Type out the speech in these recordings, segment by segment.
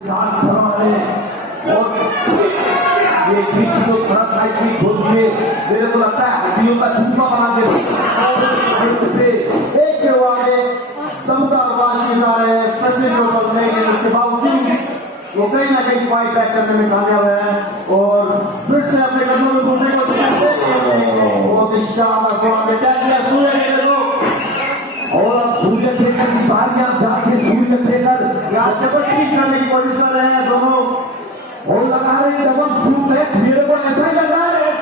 और ये बीच को थोड़ा साइड में खोल दिए, मेरे को लगता है हड्डियों का चूरमा बना दे। एक के आगे दमदार बातचीत आ रहे हैं सचिन को बदलने के, उसके बावजूद वो कहीं ना कहीं फाइट बैक करने में कामयाब है और फिर से अपने कदमों में घुसने को बहुत ही शानदार को आगे टैग किया सूर्य के लोग। और अब सूर्य ठेकर की बारी, आप जाके सूर्य ठेकर यहाँ जबरदस्ती करने की कोशिश कर रहे हैं दोनों और लगा रहे हैं डबल शूट मैच, मेरे को ऐसा ही लगा रहे हैं।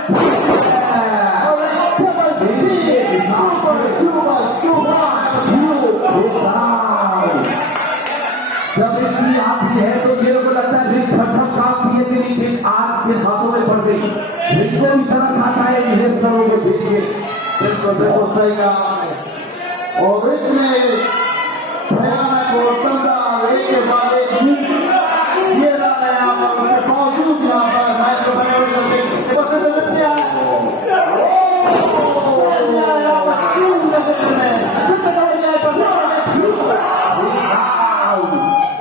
जब इतनी आती है तो मेरे को लगता है रिंग फटफट काटती है, लेकिन आज के हाथों में पड़ गई। रिंग को भी तरह खाता है, ये करो को देखिए। बिल्कुल सही कहा और इतने भयानक और शानदार एक के बाद एक ये ला रहे हैं यहाँ पर, उसके बावजूद यहाँ पर मैच को बने हुए चलते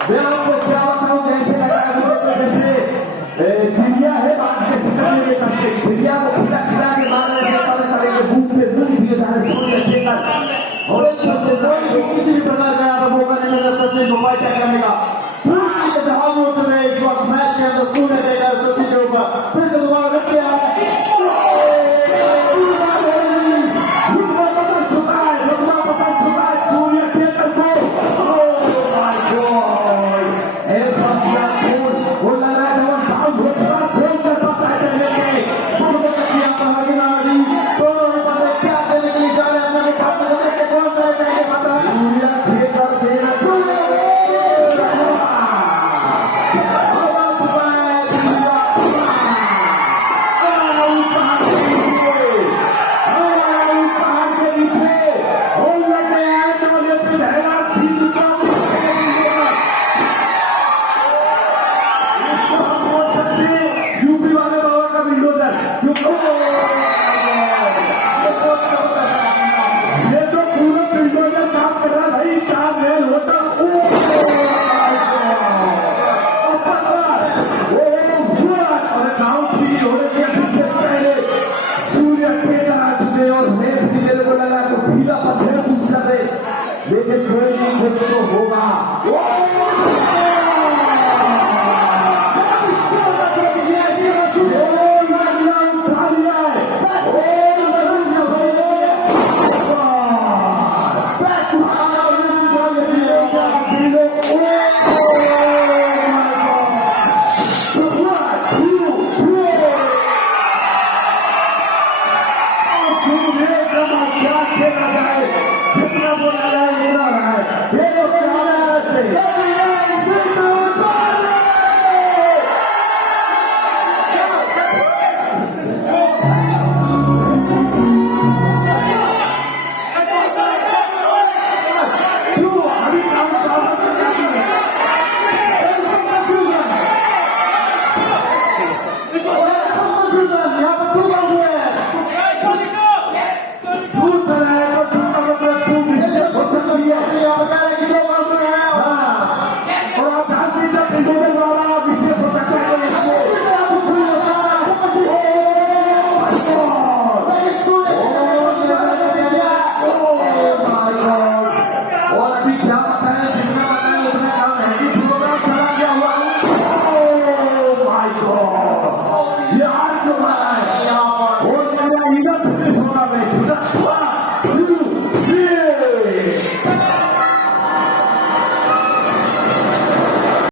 मैं आपको क्या बताऊं, जैसे लगा जैसे चिड़िया है बात के सिकड़ने में करते, चिड़िया को खिला खिला के मार रहे हैं, तरह तरह के मुंह पे मुंह दिए जा रहे सोने देकर। और किसी भी प्रकार का यहाँ पर मौका नहीं मिल रहा सचिन को फाइट करने का। इस वक्त मैच के अंदर सूर्य देगा सचिन के ऊपर, फिर से दोबारा रख के लेकिन कोई नहीं कुछ तो होगा। क्या खेला जाए, जितना बोला जाए बोला रहा है। ये लोग यार जो है और मेरा इधर होना नहीं